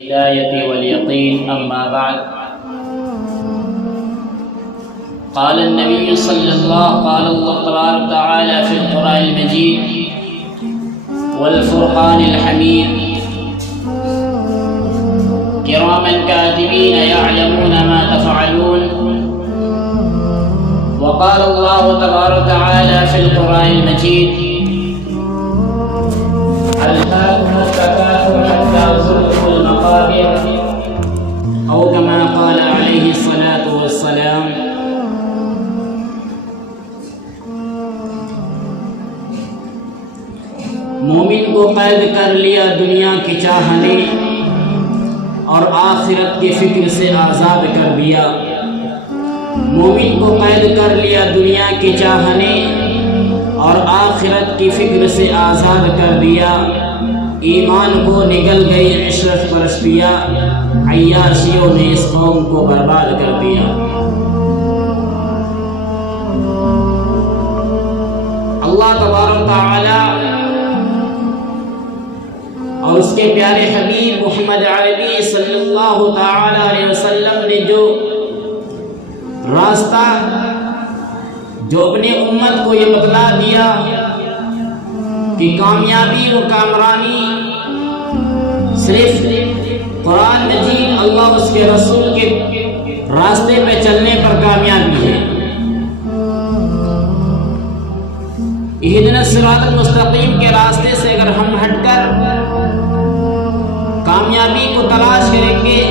الهداية واليقين. أما بعد، قال النبي صلى الله تبارك وتعالى في القرآن المجيد والفرقان الحميد: كراما كاتبين يعلمون ما تفعلون. وقال الله تبارك وتعالى في القرآن المجيد: ألهاكم التكاثر حتى زرتم المقابر، أو كما قال عليه الصلاة والسلام. مومن کو قید کر لیا دنیا کی چاہنے اور آخرت کی فکر سے آزاد کر دیا. مومن کو قید کر لیا دنیا کی چاہنے اور آخرت کی فکر سے آزاد کر دیا. ایمان کو نگل گئی عشرت پرستیاں، عیاشیوں نے اس قوم کو برباد کر دیا. اللہ تبارک و تعالی اور اس کے پیارے حبیب محمد عربی صلی اللہ تعالی علیہ وسلم نے جو راستہ جو اپنی امت کو یہ بتلا دیا کہ کامیابی و کامرانی صرف قرآن مجید اللہ اس کے رسول کے راستے پہ چلنے پر کامیابی ہے. اہدنا الصراط المستقیم کے راستے سے اگر ہم ہٹ کر کامیابی کو تلاش کریں گے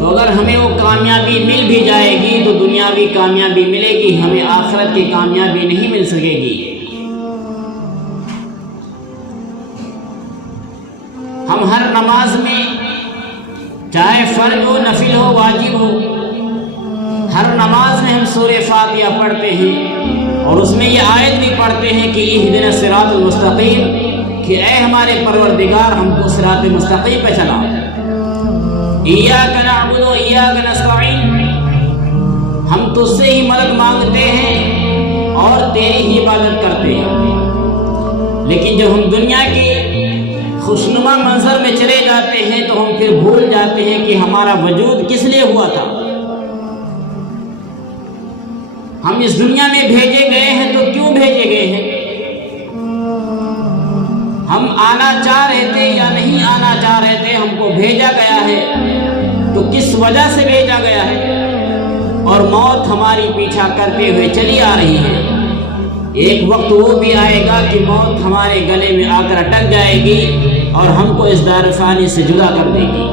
تو اگر ہمیں وہ کامیابی مل بھی جائے گی تو دنیاوی کامیابی ملے گی، ہمیں آخرت کی کامیابی نہیں مل سکے گی. ہم ہر نماز میں، چاہے فرض ہو، نفل ہو، واجب ہو، ہر نماز میں ہم سورہ فاتحہ پڑھتے ہیں اور اس میں یہ آیت بھی پڑھتے ہیں کہ اہدنا الصراط المستقیم، کہ اے ہمارے پروردگار ہم کو صراط مستقیم پہ چلا. ایاک نعبد و ایاک نستعین، ہم تجھ سے ہی مدد مانگتے ہیں اور تیری ہی عبادت کرتے ہیں. لیکن جب ہم دنیا کے خوشنما منظر میں چلے جاتے ہیں تو ہم پھر بھول جاتے ہیں کہ ہمارا وجود کس لیے ہوا تھا. ہم اس دنیا میں بھیجے گئے ہیں تو کیوں بھیجے گئے ہیں؟ ہم آنا چاہ رہے تھے یا نہیں آنا چاہ رہے تھے، ہم کو بھیجا گیا ہے تو کس وجہ سے بھیجا گیا ہے؟ اور موت ہماری پیچھا کرتے ہوئے چلی آ رہی ہے. ایک وقت وہ بھی آئے گا کہ موت ہمارے گلے میں آ کر اٹک جائے گی اور ہم کو اس دار فانی سے جدا کر دے گی.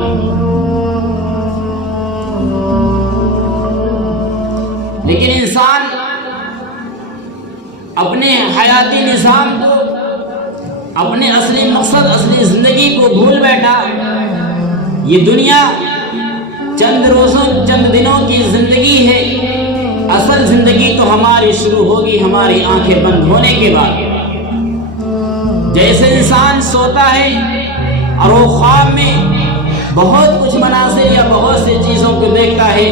لیکن انسان اپنے حیاتی نظام کو، اپنے اصلی مقصد، اصلی زندگی کو بھول بیٹھا. یہ دنیا چند روزوں، چند دنوں کی زندگی ہے. اصل زندگی تو ہماری شروع ہوگی ہماری آنکھیں بند ہونے کے بعد. جیسے انسان سوتا ہے اور وہ خواب میں بہت کچھ مناظر یا بہت سی چیزوں کو دیکھتا ہے،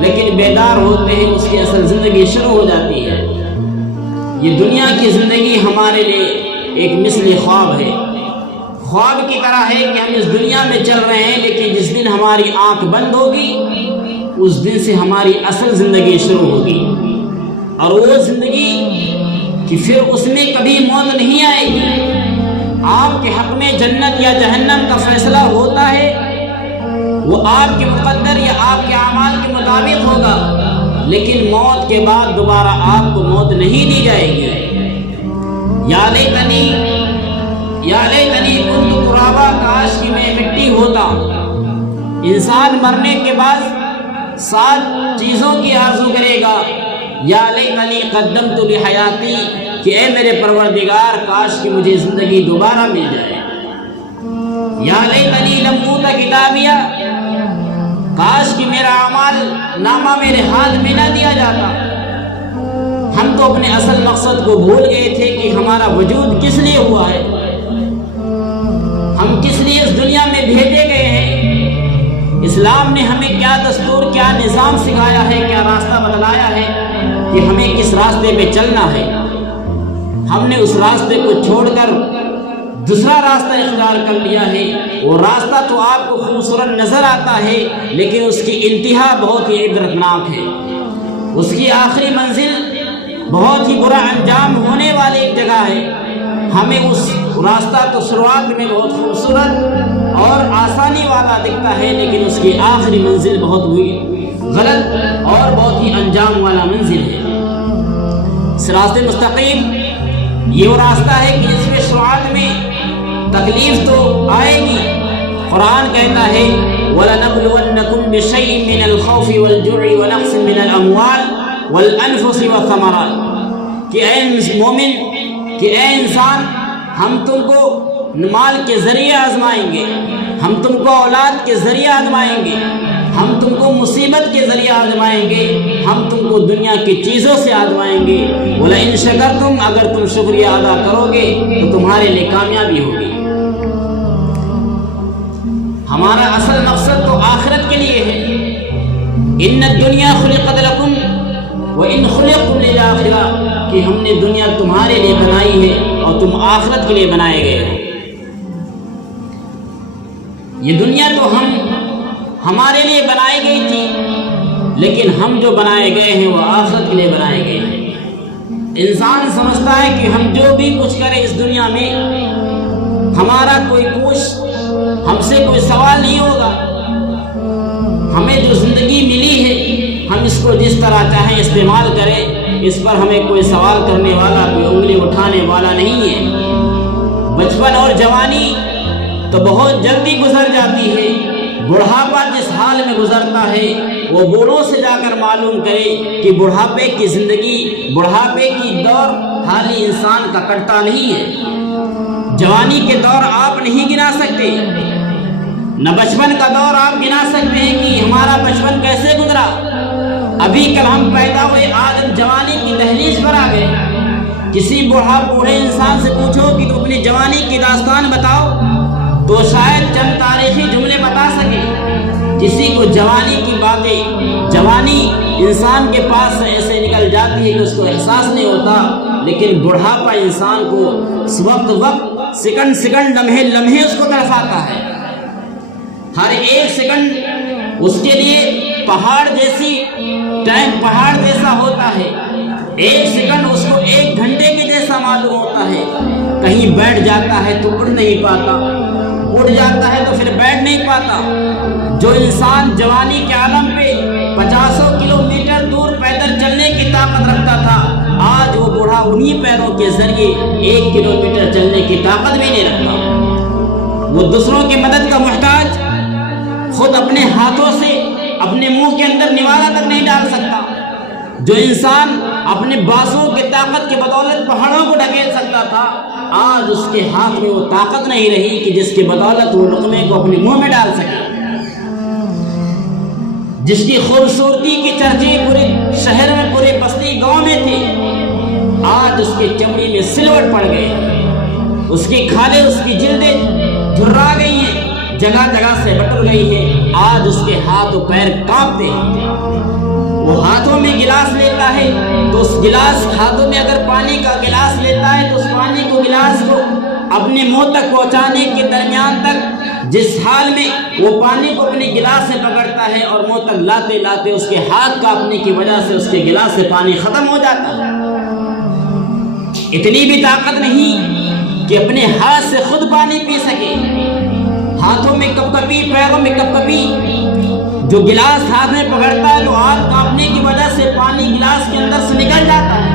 لیکن بیدار ہوتے ہیں اس کی اصل زندگی شروع ہو جاتی ہے. یہ دنیا کی زندگی ہمارے لیے ایک مثل خواب ہے. خواب کی طرح ہے کہ ہم اس دنیا میں چل رہے ہیں، لیکن جس دن ہماری آنکھ بند ہوگی اس دن سے ہماری اصل زندگی شروع ہوگی. اور وہ زندگی کہ پھر اس میں کبھی موت نہیں آئے گی. آپ کے حق میں جنت یا جہنم کا فیصلہ ہوتا ہے، وہ آپ کے مقدر یا آپ کے اعمال کے مطابق ہوگا، لیکن موت کے بعد دوبارہ آپ کو موت نہیں دی جائے گی. یا لیتنی کنت ترابا، کاش کہ میں مٹی ہوتا. انسان مرنے کے بعد 7 چیزوں کی آرزو کرے گا. یا لیتنی قدمت لحیاتی، کہ اے میرے پروردگار کاش کہ مجھے زندگی دوبارہ مل جائے. یا لیتنی لم اوت کتابیہ، کاش کہ میرا اعمال نامہ میرے ہاتھ میں نہ دیا جاتا. ہم تو اپنے اصل مقصد کو بھول گئے تھے کہ ہمارا وجود کس لیے ہوا ہے، ہم کس لیے اس دنیا میں بھیجے گئے ہیں. اسلام نے ہمیں کیا دستور، کیا نظام سکھایا ہے، کیا راستہ بتلایا ہے کہ ہمیں کس راستے پہ چلنا ہے. ہم نے اس راستے کو چھوڑ کر دوسرا راستہ اختیار کر لیا ہے، وہ راستہ تو آپ کو خوبصورت نظر آتا ہے لیکن اس کی انتہا بہت ہی عبرتناک ہے، اس کی آخری منزل بہت ہی برا انجام ہونے والی ایک جگہ ہے۔ ہمیں اس راستہ تو شروعات میں بہت خوبصورت اور آسانی والا دکھتا ہے لیکن اس کی آخری منزل بہت غلط اور بہت ہی انجام والا منزل ہے۔ اس راستے مستقیم یہ وہ راستہ ہے کہ جس میں شروعات میں تکلیف تو آئے گی۔ قرآن کہتا ہے وَلَنَبْلُوَنَّكُمْ بِشَيْءٍ مِّنَ الْخَوْفِ وَالْجُوعِ وَنَقْصٍ مِّنَ الْأَمْوَالِ وَالْأَنفُسِ وَالثَّمَرَاتِ کہ اے مومن، کہ اے انسان، ہم تم کو مال کے ذریعے آزمائیں گے، ہم تم کو اولاد کے ذریعے آزمائیں گے، ہم تم کو مصیبت کے ذریعے آزمائیں گے، ہم تم کو دنیا کی چیزوں سے آزمائیں گے۔ وَلَئِن شَكَرْتُمْ اگر تم شکریہ ادا کرو گے تو تمہارے لیے کامیابی ہوگی۔ ہمارا اصل مقصد تو آخرت کے لیے ہے۔ إِنَّ الدُّنْيَا خُلِقَتْ لَكُمْ وَإِنْ خُلِقْتُمْ لِلْآخِرَةِ کہ ہم نے دنیا تمہارے لیے بنائی ہے اور تم آخرت کے لیے بنائے گئے ہو۔ یہ دنیا تو ہمارے لیے بنائی گئی تھی لیکن ہم جو بنائے گئے ہیں وہ آخرت کے لیے بنائے گئے ہیں۔ انسان سمجھتا ہے کہ ہم جو بھی کچھ کریں اس دنیا میں ہمارا کوئی ہم سے کوئی سوال نہیں ہوگا، ہمیں جو زندگی ملی ہے ہم اس کو جس طرح چاہیں استعمال کریں، اس پر ہمیں کوئی سوال کرنے والا، کوئی انگلی اٹھانے والا نہیں ہے۔ بچپن اور جوانی تو بہت جلدی گزر جاتی ہے، بڑھاپا جس حال میں گزرتا ہے وہ بوڑھوں سے جا کر معلوم کرے کہ بڑھاپے کی زندگی، بڑھاپے کی دور حالی انسان کا کٹتا نہیں ہے۔ جوانی کے دور آپ نہیں گنا سکتے، نہ بچپن کا دور آپ گنا سکتے ہیں کہ ہمارا بچپن کیسے گزرا۔ ابھی کل ہم پیدا ہوئے، آج جوانی کی دہلیز پر آ گئے۔ کسی بوڑھے انسان سے پوچھو کہ تم اپنی جوانی کی داستان بتاؤ تو شاید چند تاریخی جملے بتا سکے۔ کسی کو جوانی کی باتیں، جوانی انسان کے پاس سے ایسے نکل جاتی ہے کہ اس کو احساس نہیں ہوتا، لیکن بڑھاپا انسان کو وقت سیکنڈ لمحے اس کو تڑپاتا ہے۔ ہر ایک سیکنڈ اس کے لیے پہاڑ جیسا ہوتا ہے، ایک سیکنڈ اس کو 1 گھنٹے کے جیسا معلوم ہوتا ہے۔ کہیں بیٹھ جاتا ہے تو اڑ نہیں پاتا، اڑ جاتا ہے تو پھر بیٹھ نہیں پاتا۔ جو انسان جوانی کے عالم پہ 50 کلومیٹر دور پیدل چلنے کی طاقت رکھتا تھا، آج وہ بوڑھا انہی پیروں کے ذریعے 1 کلومیٹر چلنے کی طاقت بھی نہیں رکھتا۔ وہ دوسروں کی مدد کا محتاج، خود اپنے ہاتھوں سے اپنے منہ کے اندر نوالہ تک نہیں ڈال سکتا۔ جو انسان اپنے بازوں کی طاقت کے بدولت پہاڑوں کو ڈھکیل سکتا تھا، آج اس کے ہاتھ میں وہ طاقت نہیں رہی کہ جس کی بدولت وہ لقمے کو اپنے منہ میں ڈال سکے۔ جس کی خوبصورتی کی چرچے پورے شہر میں، پورے بستی گاؤں میں تھے، آج اس کے چمڑی میں سلوٹ پڑ گئے، اس کی کھالیں، اس کی جلدیں جھرا گئی ہیں، جگہ جگہ سے بٹر گئی ہے۔ آج اس کے ہاتھ و پیر کانپتے ہیں۔ وہ ہاتھوں میں گلاس لیتا ہے تو اس گلاس، ہاتھوں میں اگر پانی کا گلاس لیتا ہے تو اس پانی کو، گلاس کو اپنے منہ تک پہنچانے کے درمیان تک جس حال میں وہ پانی کو اپنے گلاس سے پکڑتا ہے اور منہ تک لاتے لاتے اس کے ہاتھ کانپنے کی وجہ سے اس کے گلاس سے پانی ختم ہو جاتا ہے۔ اتنی بھی طاقت نہیں کہ اپنے ہاتھ سے خود پانی پی سکے۔ ہاتھوں میں کپ کپی، پیروں میں کپ کپی، جو گلاس ہاتھ میں پکڑتا ہے تو ہاتھ کانپنے کی وجہ سے پانی گلاس کے اندر سے نکل جاتا ہے۔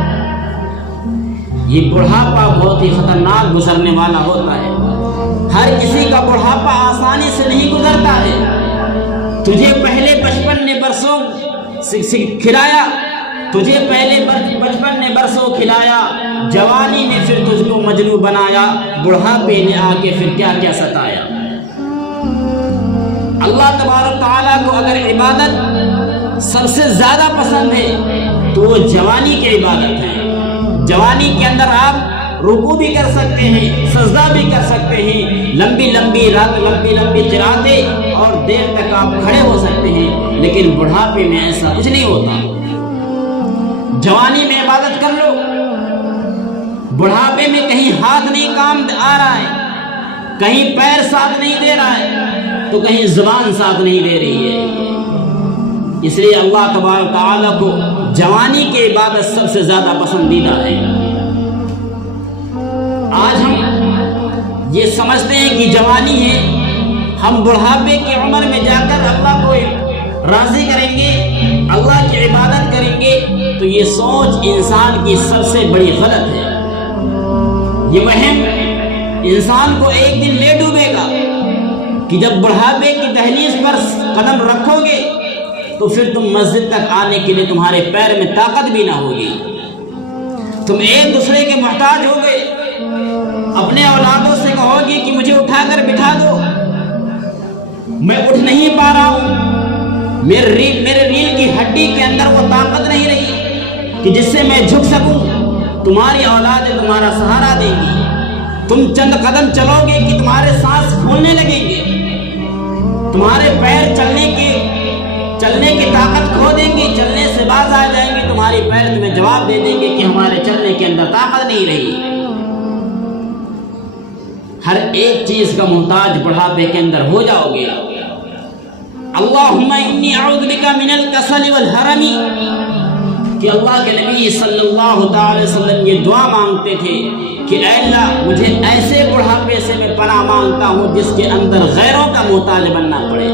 یہ بڑھاپا بہت ہی خطرناک گزرنے والا ہوتا ہے۔ ہر کسی کا بڑھاپا آسانی سے نہیں گزرتا ہے۔ تجھے پہلے بچپن نے برسوں کھلایا، تجھے پہلے بچپن نے برسوں کھلایا، جوانی نے پھر تجھ کو مجنوں بنایا، بڑھاپے نے آ کے پھر کیا کیا ستایا۔ اللہ تبارک تعالیٰ کو اگر عبادت سب سے زیادہ پسند ہے تو وہ جوانی کی عبادت ہے۔ جوانی کے اندر آپ رکوع بھی کر سکتے ہیں، سجدہ بھی کر سکتے ہیں، لمبی لمبی رات، لمبی لمبی قراتیں اور دیر تک آپ کھڑے ہو سکتے ہیں، لیکن بڑھاپے میں ایسا کچھ نہیں ہوتا۔ جوانی میں عبادت کر لو، بڑھاپے میں کہیں ہاتھ نہیں کام آ رہا ہے، کہیں پیر ساتھ نہیں دے رہا ہے تو کہیں زبان ساتھ نہیں دے رہی ہے. اس لیے اللہ تبارک و تعالیٰ کو جوانی کی عبادت سب سے زیادہ پسندیدہ ہے. آج ہم یہ سمجھتے ہیں کہ جوانی ہے، ہم بڑھاپے کی عمر میں جا کر اللہ کو راضی کریں گے، اللہ کی عبادت کریں گے، تو یہ سوچ انسان کی سب سے بڑی غلط ہے. یہ وہم انسان کو ایک دن لے ڈوبے گا کہ جب بڑھاپے کی دہلیز پر قدم رکھو گے تو پھر تم مسجد تک آنے کے لیے تمہارے پیر میں طاقت بھی نہ ہوگی. تم ایک دوسرے کے محتاج ہوگے، اپنے اولادوں سے کہو گے کہ مجھے اٹھا کر بٹھا دو، میں اٹھ نہیں پا رہا ہوں، میرے ریل کی ہڈی کے اندر وہ طاقت نہیں رہی کہ جس سے میں جھک سکوں. تمہاری اولادیں تمہارا سہارا دیں گی. تم چند قدم چلو گے کہ تمہارے سانس پھولنے لگیں گے، تمہارے پیر چلنے کی طاقت کھو دیں گے، چلنے سے باز آ جائیں گے. تمہاری پیر تمہیں جواب دے دیں گے کہ ہمارے چلنے کے اندر طاقت نہیں رہی. ہر ایک چیز کا محتاج بڑھاپے کے اندر ہو جاؤ گے. اللہم انی اعوذ بک من الکسل والحرم، کہ اللہ کے نبی صلی اللہ تعالی وسلم یہ دعا مانگتے تھے کہ اے اللہ مجھے ایسے بڑھاپے سے میں پناہ مانگتا ہوں جس کے اندر غیروں کا محتاج بننا پڑے.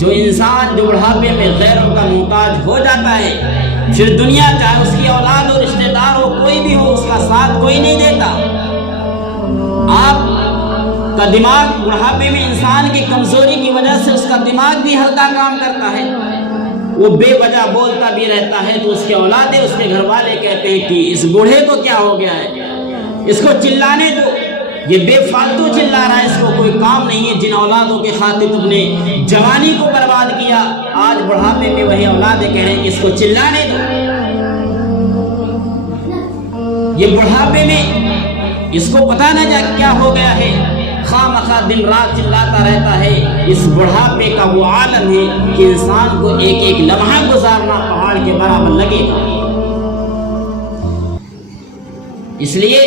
جو انسان جو بڑھاپے میں غیروں کا محتاج ہو جاتا ہے، پھر دنیا چاہے اس کی اولاد ہو، رشتہ دار ہو، کوئی بھی ہو، اس کا ساتھ کوئی نہیں دیتا. آپ کا دماغ بڑھاپے میں انسان کی کمزوری کی وجہ سے اس کا دماغ بھی ہلکا کام کرتا ہے، وہ بے وجہ بولتا بھی رہتا ہے. تو اس کے اولادیں، اس کے گھر والے کہتے ہیں کہ اس بوڑھے کو کیا ہو گیا ہے، اس کو چلانے دو، یہ بے فالتو چلا رہا ہے، اس کو کوئی کام نہیں ہے. جن اولادوں کے خاطر تم نے جوانی کو برباد کیا، آج بڑھاپے میں وہی اولادیں کہہ رہے ہیں کہ اس کو چلانے دو. یہ بڑھاپے میں اس کو پتہ نہ جا کیا ہو گیا ہے، خواہ مخواہ دن رات چلاتا رہتا ہے. اس بڑھاپے کا وہ عالم ہے کہ انسان کو ایک ایک لمحہ گزارنا پہاڑ کے برابر لگے گا. اس لیے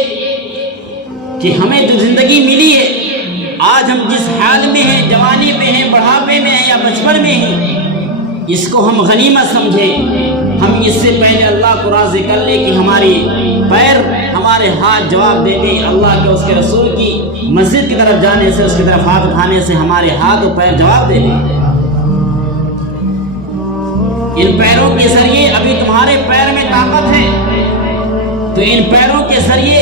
کہ ہمیں جو زندگی ملی ہے، آج ہم جس حال میں ہیں، جوانی میں ہیں، بڑھاپے میں ہیں یا بچپن میں ہیں، اس کو ہم غنیمت سمجھیں. ہم اس سے پہلے اللہ کو راضی کر لیں کہ ہماری پیر، ہمارے ہاتھ جواب دے دیں. اللہ کے اس کے رسول کی مسجد کی طرف جانے سے، اس کی طرف ہاتھ اٹھانے سے ہمارے ہاتھ اور پیر جواب دے دیں. ان پیروں کے ذریعے ابھی تمہارے پیر میں طاقت ہے تو ان پیروں کے ذریعے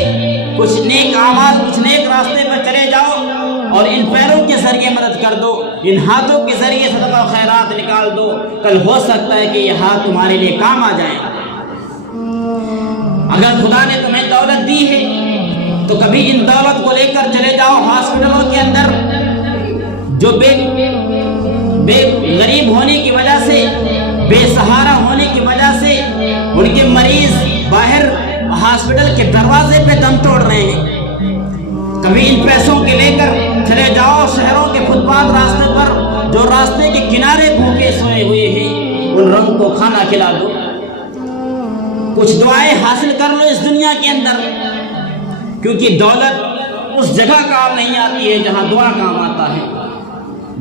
کچھ نیک اعمال، کچھ نیک راستے پر چلے جاؤ اور ان پیروں کے ذریعے مدد کر دو. ان ہاتھوں کے ذریعے صدقہ و خیرات نکال دو. کل ہو سکتا ہے کہ یہ ہاتھ تمہارے لیے کام آ جائیں. اگر خدا نے تمہیں دولت دی ہے تو کبھی ان دولت کو لے کر چلے جاؤ ہاسپٹلوں کے اندر. جو بے غریب ہونے کی وجہ سے، بے سہارا ہونے کی وجہ سے ان کے مریض باہر ہاسپٹل کے دروازے پہ دم توڑ رہے ہیں، کبھی ان پیسوں کے لے کر چلے جاؤ شہروں کے فٹ پاتھ راستے پر، جو راستے کے کنارے بھوکے سوئے ہوئے ہیں، ان رنگ کو کھانا کھلا دو. کچھ دعائیں حاصل کر لو اس دنیا کے اندر، کیونکہ دولت اس جگہ کام نہیں آتی ہے جہاں دعا کام آتا ہے.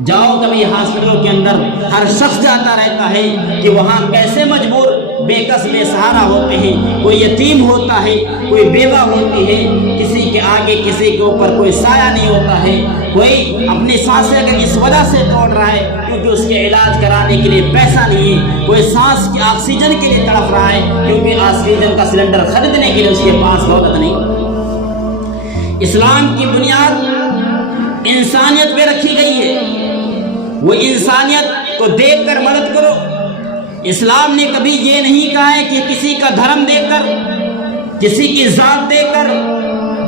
جاؤ کبھی ہاسپٹلوں کے اندر، ہر شخص جاتا رہتا ہے کہ وہاں کیسے مجبور بے کس بے سہارا ہوتے ہیں. کوئی یتیم ہوتا ہے، کوئی بیوہ ہوتی ہے، کسی کے آگے کسی کے اوپر کوئی سایہ نہیں ہوتا ہے. کوئی اپنی سانسیں اگر اس وجہ سے توڑ رہا ہے کیونکہ اس کے علاج کرانے کے لیے پیسہ نہیں ہے. کوئی سانس کی آکسیجن کے لیے تڑپ رہا ہے کیونکہ آکسیجن کا سلنڈر خریدنے کے لیے اس کے پاس دولت نہیں. اسلام کی بنیاد انسانیت پہ رکھی گئی ہے. وہ انسانیت کو دیکھ کر مدد کرو. اسلام نے کبھی یہ نہیں کہا ہے کہ کسی کا دھرم دے کر، کسی کی ذات دے کر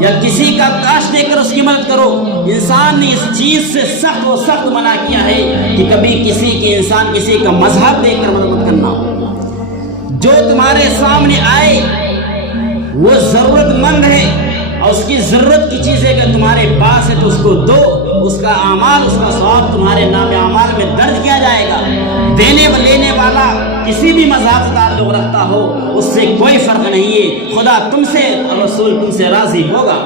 یا کسی کا کاش دے کر اس کی مدد کرو. انسان نے اس چیز سے سخت و سخت منع کیا ہے کہ کبھی کسی کی، انسان کسی کا مذہب دے کر مدد مت کرنا. جو تمہارے سامنے آئے وہ ضرورت مند ہے اور اس کی ضرورت کی چیزیں اگر تمہارے پاس ہے تو اس کو دو. اس کا اعمال، اس کا ثواب تمہارے نام اعمال میں درج کیا جائے گا. دینے و لینے والا کسی بھی مذہب سے تعلق رکھتا ہو اس سے کوئی فرق نہیں ہے. خدا تم سے اور رسول تم سے راضی ہوگا.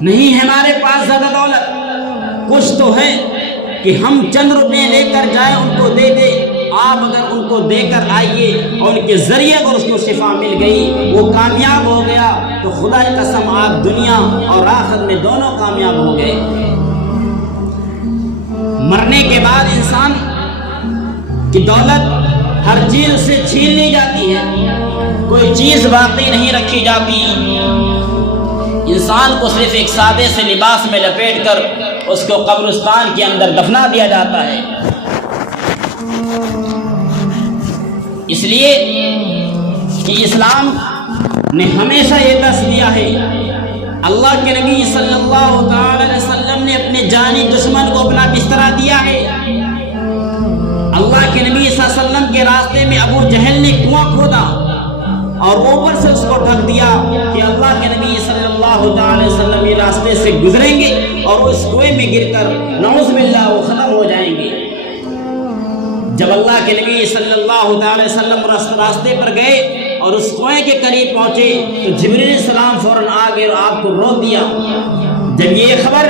نہیں ہمارے پاس زیادہ دولت، کچھ تو ہے کہ ہم چند روپے لے کر جائیں ان کو دے دیں، آپ اگر ان کو دے کر آئیے اور ان کے ذریعے اگر اس کو شفا مل گئی، وہ کامیاب ہو گیا، تو خدا کی قسم آپ دنیا اور آخرت میں دونوں کامیاب ہو گئے۔ مرنے کے بعد انسان کی دولت ہر چیز سے چھین لی جاتی ہے، کوئی چیز باقی نہیں رکھی جاتی، انسان کو صرف ایک سادے سے لباس میں لپیٹ کر اس کو قبرستان کے اندر دفنا دیا جاتا ہے۔ اس لیے کہ اسلام نے ہمیشہ یہ درس دیا ہے، اللہ کے نبی صلی اللہ تعالی علیہ وسلم نے اپنے جانی دشمن کو اپنا بسترا دیا ہے۔ اللہ کے نبی صلی اللہ علیہ وسلم کے راستے میں ابو جہل نے کنواں کھودا اور اوپر سے اس کو ڈھک دیا کہ اللہ کے نبی صلی اللہ تعالی علیہ وسلم یہ راستے سے گزریں گے اور اس کنویں میں گر کر نعوذ باللہ وہ ختم ہو جائیں گے۔ جب اللہ کے نبی صلی اللہ تعالی علیہ وسلم راستے پر گئے اور اس کنویں کے قریب پہنچے تو جبریل علیہ السلام فوراً آ گئے اور آپ کو روک دیا۔ جب یہ خبر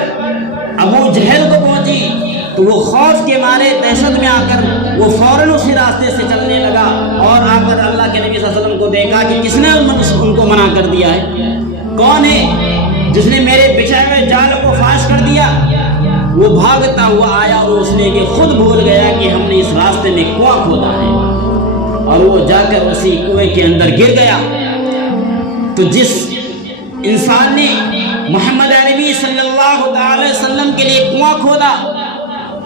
ابو جہل کو پہنچی تو وہ خوف کے مارے دہشت میں آ کر وہ فوراً اسی راستے سے چلنے لگا اور آ کر اللہ کے نبی صلی اللہ علیہ وسلم کو دیکھا کہ کس نے ان کو منع کر دیا ہے، کون ہے جس نے میرے بچھائے ہوئے جال کو فاش کر دیا؟ وہ بھاگتا ہوا آیا اور اس نے کہ خود بھول گیا کہ ہم نے اس راستے میں کنواں کھودا ہے، اور وہ جا کر اسی کنویں کے اندر گر گیا۔ تو جس انسان نے محمد عربی صلی اللہ علیہ وسلم کے لیے کنواں کھودا،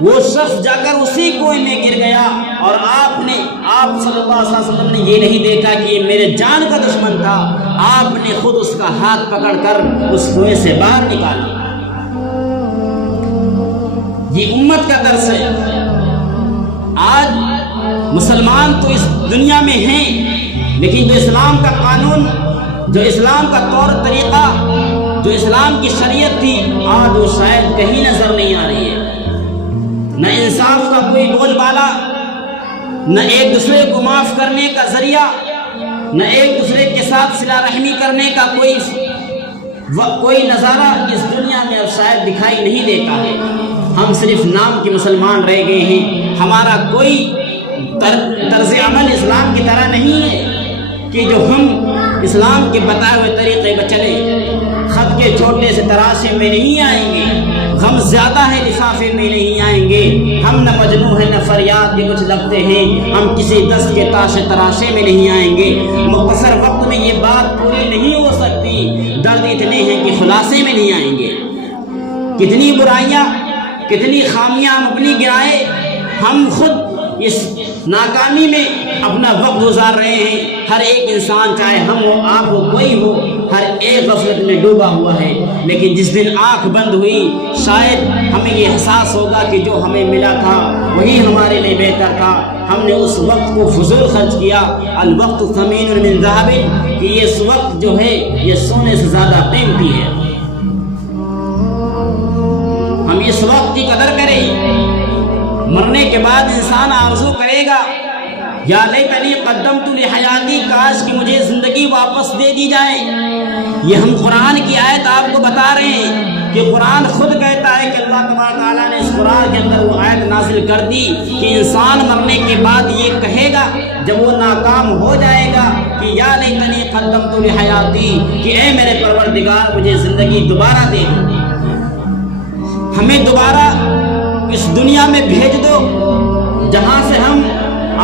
وہ شخص جا کر اسی کنویں میں گر گیا، اور آپ صلی اللہ علیہ وسلم نے یہ نہیں دیکھا کہ یہ میرے جان کا دشمن تھا، آپ نے خود اس کا ہاتھ پکڑ کر اس کنویں سے باہر نکالا۔ یہ امت کا درس ہے۔ آج مسلمان تو اس دنیا میں ہیں، لیکن جو اسلام کا قانون، جو اسلام کا طور طریقہ، جو اسلام کی شریعت تھی، آج وہ شاید کہیں نظر نہیں آ رہی ہے۔ نہ انصاف کا کوئی بول بالا، نہ ایک دوسرے کو معاف کرنے کا ذریعہ، نہ ایک دوسرے کے ساتھ صلہ رحمی کرنے کا کوئی نظارہ اس دنیا میں اب شاید دکھائی نہیں دیتا ہے۔ ہم صرف نام کے مسلمان رہ گئے ہیں، ہمارا کوئی طرز عمل اسلام کی طرح نہیں ہے کہ جو ہم اسلام کے بتائے ہوئے طریقے پر چلے۔ خط کے چھوٹے سے تراشے میں نہیں آئیں گے، غم زیادہ ہے لفافے میں نہیں آئیں گے، ہم نہ مجنوں ہیں نہ فریاد کے کچھ لگتے ہیں، ہم کسی دست کے تاشے تراشے میں نہیں آئیں گے۔ مختصر وقت میں یہ بات پوری نہیں ہو سکتی، درد اتنے ہیں کہ خلاصے میں نہیں آئیں گے۔ کتنی برائیاں، کتنی خامیاں ہم اپنی گرائے، ہم خود اس ناکامی میں اپنا وقت گزار رہے ہیں۔ ہر ایک انسان، چاہے ہم ہو، آپ ہو، کوئی ہو، ہر ایک غفلت میں ڈوبا ہوا ہے۔ لیکن جس دن آنکھ بند ہوئی، شاید ہمیں یہ احساس ہوگا کہ جو ہمیں ملا تھا وہی ہمارے لیے بہتر تھا، ہم نے اس وقت کو فضول خرچ کیا۔ الوقت ثمین من ذهب، کہ یہ وقت جو ہے یہ سونے سے زیادہ قیمتی ہے، ہم اس وقت کی قدر کریں۔ مرنے کے بعد انسان آرزو کرے گا، یا لیتنی قدمت لحیاتی، کاش کہ مجھے زندگی واپس دے دی جائے۔ یہ ہم قرآن کی آیت آپ کو بتا رہے ہیں کہ قرآن خود کہتا ہے کہ اللہ تبارک تعالیٰ نے اس قرآن کے اندر وہ آیت نازل کر دی کہ انسان مرنے کے بعد یہ کہے گا جب وہ ناکام ہو جائے گا کہ یا لیتنی قدمت لحیاتی، کہ اے میرے پروردگار مجھے زندگی دوبارہ دے دو، ہمیں دوبارہ اس دنیا میں بھیج دو جہاں سے ہم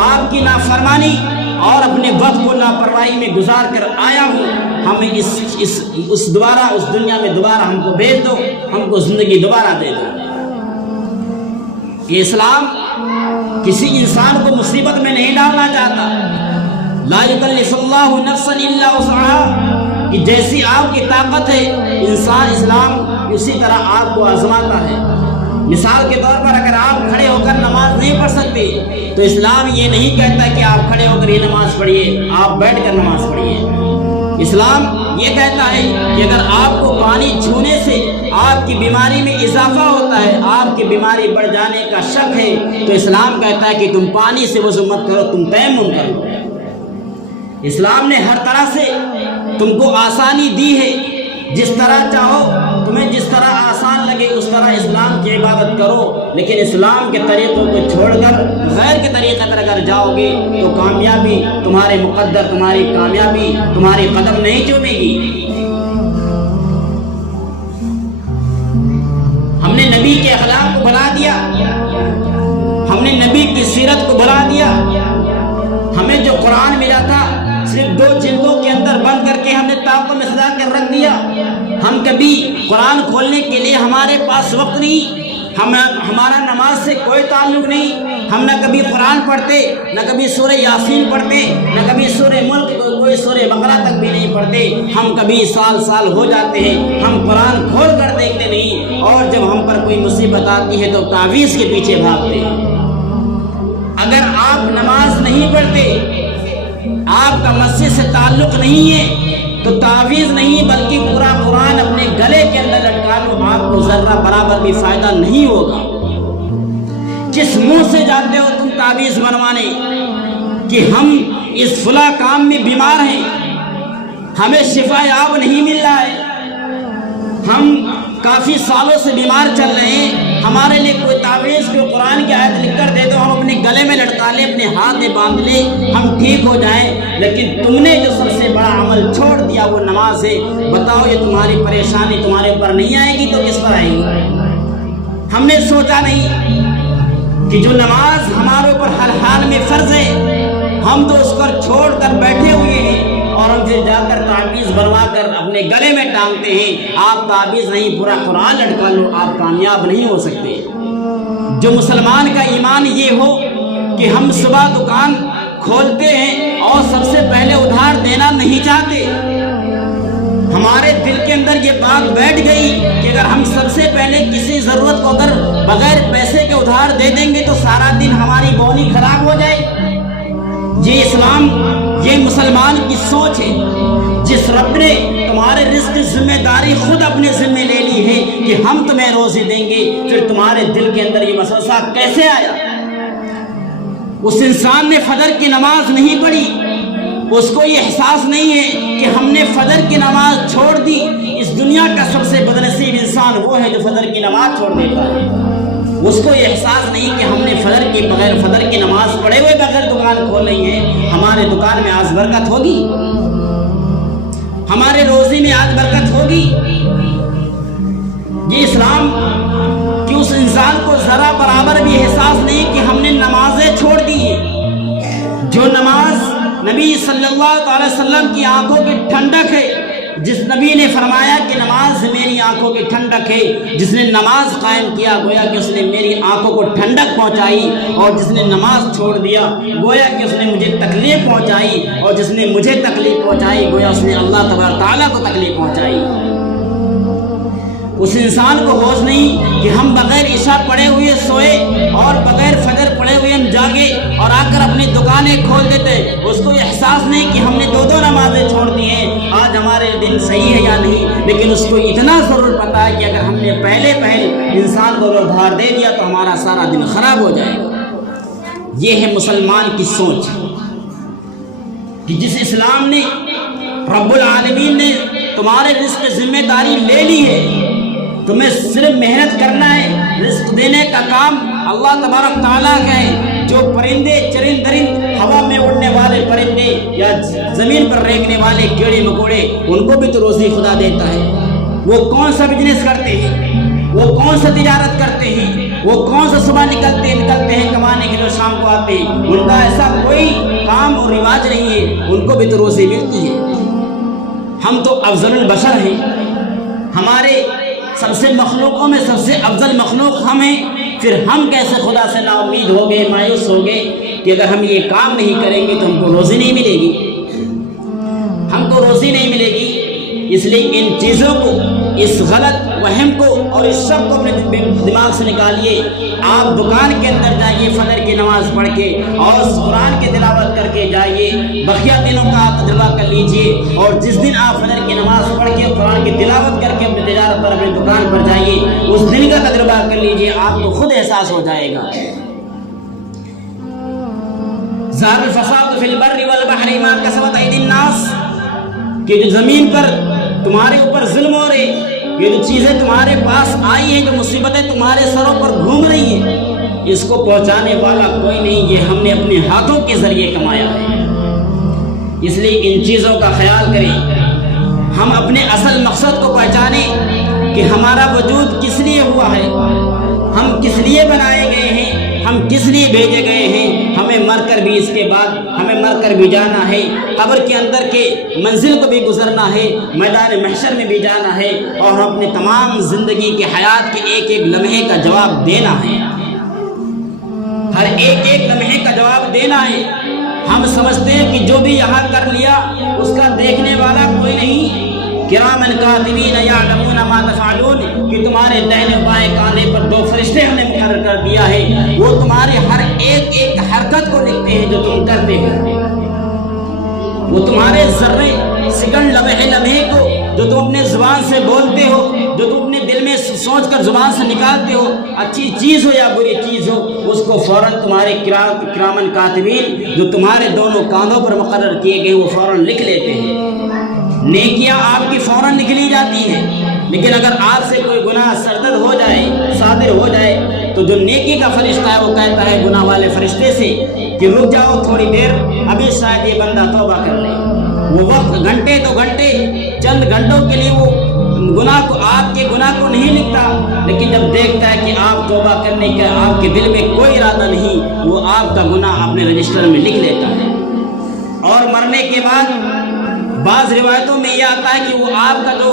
آپ کی نافرمانی اور اپنے وقت کو لاپرواہی میں گزار کر آیا ہوں، ہمیں اس دنیا میں دوبارہ ہم کو بھیج دو، ہم کو زندگی دوبارہ دے دو۔ یہ اسلام کسی انسان کو مصیبت میں نہیں ڈالنا چاہتا۔ لا یکلف اللہ نفسا الا وسعها، کہ جیسی آپ کی طاقت ہے انسان اسلام اسی طرح آپ کو آزماتا ہے۔ مثال کے طور پر اگر آپ کھڑے ہو کر نماز نہیں پڑھ سکتے تو اسلام یہ نہیں کہتا کہ آپ کھڑے ہو کر یہ نماز پڑھیے، آپ بیٹھ کر نماز پڑھیے۔ اسلام یہ کہتا ہے کہ اگر آپ کو پانی چھونے سے آپ کی بیماری میں اضافہ ہوتا ہے، آپ کی بیماری بڑھ جانے کا شک ہے، تو اسلام کہتا ہے کہ تم پانی سے وضو مت کرو، تم تیمم کرو۔ اسلام نے ہر طرح سے تم کو آسانی دی ہے، جس طرح چاہو تمہیں جس طرح آسان لگے اس طرح اسلام کی عبادت کرو، لیکن اسلام کے طریقوں کو چھوڑ کر غیر کے طریقے پر اگر جاؤ گے تو کامیابی تمہارے مقدر، تمہاری کامیابی تمہاری قدم نہیں چومے گی۔ ہم نے نبی کے اخلاق کو بنا دیا، ہم نے نبی کی سیرت کو بنا دیا، ہمیں جو قرآن ملا تھا صرف 2 جلدوں کے اندر بند کر کے ہم نے تابوں میں سجا کر رکھ دیا۔ ہم کبھی قرآن کھولنے کے لیے ہمارے پاس وقت نہیں، ہمارا نماز سے کوئی تعلق نہیں، ہم نہ کبھی قرآن پڑھتے، نہ کبھی سورہ یاسین پڑھتے، نہ کبھی سورہ ملک، کوئی سورہ بقرہ تک بھی نہیں پڑھتے۔ ہم کبھی سال ہو جاتے ہیں ہم قرآن کھول کر دیکھتے نہیں، اور جب ہم پر کوئی مصیبت آتی ہے تو تعویذ کے پیچھے بھاگتے ہیں۔ اگر آپ نماز نہیں پڑھتے، آپ کا مسجد سے تعلق نہیں ہے، تو تعویذ نہیں بلکہ پورا قرآن اپنے گلے کے اندر لٹکا لو، آپ کو ذرہ برابر بھی فائدہ نہیں ہوگا۔ جس منہ سے جاتے ہو تم تعویذ بنوانے کہ ہم اس فلاں کام میں بیمار ہیں، ہمیں شفا یاب نہیں مل رہا ہے، ہم کافی سالوں سے بیمار چل رہے ہیں، ہمارے لیے کوئی تعویذ کو قرآن کی آیت لکھ کر دے دو، ہم اپنے گلے میں لٹکا لیں، اپنے ہاتھ میں باندھ لیں، ہم ٹھیک ہو جائیں۔ لیکن تم نے جو سب سے بڑا عمل چھوڑ دیا وہ نماز ہے۔ بتاؤ یہ تمہاری پریشانی تمہارے اوپر نہیں آئے گی تو کس پر آئے گی؟ ہم نے سوچا نہیں کہ جو نماز ہمارے اوپر ہر حال میں فرض ہے، ہم تو اس پر چھوڑ کر بیٹھے ہوئے ہیں، اور ہم پھر جا کر تعویذ بنوا کر اپنے گلے میں ٹانگتے ہیں۔ آپ تعویذ نہیں پورا قرآن لٹکا لو، آپ کامیاب نہیں ہو سکتے۔ جو مسلمان کا ایمان یہ ہو کہ ہم صبح دکان کھولتے ہیں اور سب سے پہلے ادھار دینا نہیں چاہتے، ہمارے دل کے اندر یہ بات بیٹھ گئی کہ اگر ہم سب سے پہلے کسی ضرورت کو اگر بغیر پیسے کے ادھار دے دیں گے تو سارا دن ہماری بونی خراب ہو جائے۔ یہ اسلام، یہ مسلمان کی سوچ ہے۔ جس رب نے تمہارے رزق کی ذمہ داری خود اپنے ذمہ لے لی ہے کہ ہم تمہیں روزی دیں گے، پھر تمہارے دل کے اندر یہ وسوسہ کیسے آیا؟ اس انسان نے فجر کی نماز نہیں پڑھی، اس کو یہ احساس نہیں ہے کہ ہم نے فجر کی نماز چھوڑ دی۔ اس دنیا کا سب سے بدنصیب انسان وہ ہے جو فجر کی نماز چھوڑ دیتا ہے۔ اس کو یہ احساس نہیں کہ ہم نے فجر کی نماز پڑھے ہوئے بغیر دکان کھولی ہے، ہمارے دکان میں آج برکت ہوگی، ہمارے روزی میں آج برکت ہوگی۔ یہ اسلام کہ اس انسان کو ذرا برابر بھی احساس نہیں کہ ہم نے نمازیں چھوڑ دی ہیں۔ جو نماز نبی صلی اللہ علیہ وسلم کی آنکھوں کی ٹھنڈک ہے، جس نبی نے فرمایا کہ نماز میری آنکھوں کی ٹھنڈک ہے، جس نے نماز قائم کیا گویا کہ اس نے میری آنکھوں کو ٹھنڈک پہنچائی، اور جس نے نماز چھوڑ دیا گویا کہ اس نے مجھے تکلیف پہنچائی، اور جس نے مجھے تکلیف پہنچائی گویا اس نے اللہ تبارک تعالیٰ کو تکلیف پہنچائی۔ اس انسان کو ہوش نہیں کہ ہم بغیر عشاء پڑھے ہوئے سوئے اور بغیر فجر پڑھے ہوئے ہم جاگے اور آ کر اپنی دکانیں کھول دیتے، اس کو احساس نہیں کہ ہم نے 2 نمازیں چھوڑ دی ہیں، آج ہمارے دن صحیح ہے یا نہیں۔ لیکن اس کو اتنا ضرور پتا ہے کہ اگر ہم نے پہلے انسان کو ادھار دے دیا تو ہمارا سارا دن خراب ہو جائے گا۔ یہ ہے مسلمان کی سوچ کہ جس اسلام نے رب العالمین نے تمہارے رزق کی ذمہ داری لے لی ہے، تمہیں صرف محنت کرنا ہے، رزق دینے کا کام اللہ تبارک تعالیٰ کا ہے۔ جو پرندے چرند درند، ہوا میں اڑنے والے پرندے یا زمین پر رینگنے والے کیڑے مکوڑے، ان کو بھی تو روزی خدا دیتا ہے۔ وہ کون سا بزنس کرتے ہیں، وہ کون سا تجارت کرتے ہیں، وہ کون سا صبح نکلتے ہیں کمانے کے لیے شام کو آتے ہیں، ان کا ایسا کوئی کام اور رواج نہیں ہے، ان کو بھی تو روزی ملتی ہے۔ ہم تو افضل البشر ہیں، ہمارے سب سے مخلوقوں میں سب سے افضل مخلوق ہم ہیں، پھر ہم کیسے خدا سے نا امید ہو گئے، مایوس ہو گئے کہ اگر ہم یہ کام نہیں کریں گے تو ہم کو روزی نہیں ملے گی، ہم کو روزی نہیں ملے گی۔ اس لیے ان چیزوں کو، اس غلط وہم کو اور اس سب کو اپنے دماغ سے نکالیے۔ آپ دکان کے اندر جائیے فجر کی نماز پڑھ کے اور قرآن کی تلاوت کر کے جائیے، بقیہ دنوں کا آپ تجربہ کر لیجئے، اور جس دن آپ فجر کی نماز پڑھ کے قرآن کی تلاوت کر کے اپنی تجارت پر اپنی دکان پر جائیے، اس دن کا تجربہ کر لیجئے، آپ کو خود احساس ہو جائے گا۔ ظہر الفساد فی البر والبحر بما کسبت ایدی الناس، کہ جو زمین پر تمہارے اوپر ظلم ہو رہے، یہ جو چیزیں تمہارے پاس آئی ہیں، جو مصیبتیں تمہارے سروں پر گھوم رہی ہیں، اس کو پہنچانے والا کوئی نہیں، یہ ہم نے اپنے ہاتھوں کے ذریعے کمایا ہے۔ اس لیے ان چیزوں کا خیال کریں، ہم اپنے اصل مقصد کو پہچانیں کہ ہمارا وجود کس لیے ہوا ہے، ہم کس لیے بنائے گئے ہیں، ہم کس لیے بھیجے گئے ہیں۔ ہمیں مر کر بھی اس کے بعد ہمیں مر کر بھی جانا ہے، قبر کے اندر کے منزل کو بھی گزرنا ہے، میدان محشر میں بھی جانا ہے، اور ہم اپنے تمام زندگی کے حیات کے ایک ایک لمحے کا جواب دینا ہے، ہر ایک ایک لمحے کا جواب دینا ہے۔ ہم سمجھتے ہیں کہ جو بھی یہاں کر لیا اس کا دیکھنے والا کوئی نہیں، کرامن کاتبین یعلمون ما تفعلون، کہ تمہارے دائیں بائیں کاندھے پر 2 فرشتے ہم نے مقرر کر دیا ہے، وہ تمہارے ہر ایک ایک حرکت کو لکھتے ہیں جو تم کرتے ہو، وہ تمہارے ذرے سیکنڈ لمحے کو جو تم اپنے زبان سے بولتے ہو، جو تم اپنے دل میں سوچ کر زبان سے نکالتے ہو، اچھی چیز ہو یا بری چیز ہو، اس کو فوراً تمہارے کرامن کاتبین جو تمہارے دونوں کاندھوں پر مقرر کیے گئے وہ فوراً لکھ لیتے ہیں۔ نیکیاں آپ کی فوراً نکلی جاتی ہیں، لیکن اگر آپ سے کوئی گناہ صادر ہو جائے تو جو نیکی کا فرشتہ ہے وہ کہتا ہے گناہ والے فرشتے سے کہ رک جاؤ تھوڑی دیر، ابھی شاید یہ بندہ توبہ کر لے۔ وہ وقت گھنٹے تو گھنٹے، چند گھنٹوں کے لیے وہ آپ کے گناہ کو نہیں لکھتا، لیکن جب دیکھتا ہے کہ آپ توبہ کرنے کا آپ کے دل میں کوئی ارادہ نہیں، وہ آپ کا گناہ اپنے رجسٹر میں لکھ لیتا ہے۔ اور مرنے کے بعد بعض روایتوں میں یہ آتا ہے کہ وہ آپ کا جو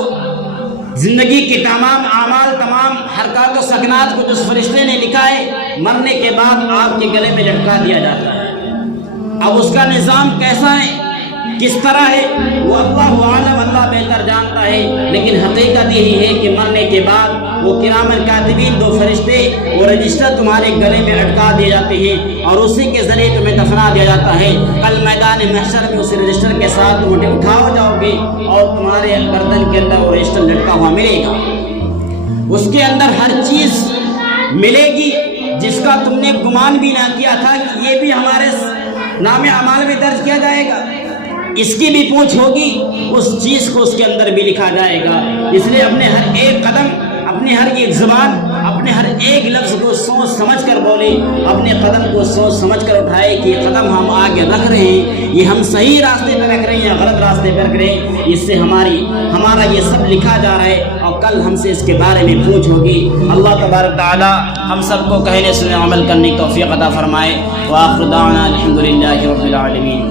زندگی کے تمام اعمال، تمام حرکات و سکنات کو جس فرشتے نے لکھا ہے، مرنے کے بعد آپ کے گلے میں لٹکا دیا جاتا ہے۔ اب اس کا نظام کیسا ہے، کس طرح ہے، وہ اللہ عالم، اللہ بہتر جانتا ہے، لیکن حقیقت یہی ہے کہ مرنے کے بعد وہ کرامن کاتبین 2 فرشتے وہ رجسٹر تمہارے گلے میں اٹکا دیے جاتے ہیں، اور اسی کے ذریعے تمہیں دفنا دیا جاتا ہے۔ کل میدان محشر میں اس رجسٹر کے ساتھ تم اٹھاؤ جاؤ گے، اور تمہارے گردن کے اندر وہ رجسٹر لٹکا ہوا ملے گا۔ اس کے اندر ہر چیز ملے گی جس کا تم نے گمان بھی نہ کیا تھا کہ یہ بھی ہمارے نام اعمال میں درج کیا جائے گا، اس کی بھی پوچھ ہوگی، اس چیز کو اس کے اندر بھی لکھا جائے گا۔ اس لیے اپنے ہر ایک قدم، اپنی ہر ایک زبان، اپنے ہر ایک لفظ کو سوچ سمجھ کر بولے، اپنے قدم کو سوچ سمجھ کر اٹھائے کہ یہ قدم ہم آگے رکھ رہے ہیں، یہ ہم صحیح راستے پہ رکھ رہے ہیں یا غلط راستے پہ رکھ رہے ہیں، اس سے ہمارا یہ سب لکھا جا رہا ہے، اور کل ہم سے اس کے بارے میں پوچھ ہوگی۔ اللہ تبارک تعالی ہم سب کو کہنے سننے عمل کرنے کی توفیق عطا فرمائے۔ وآخر دعوانا الحمدللہ رب العالمین۔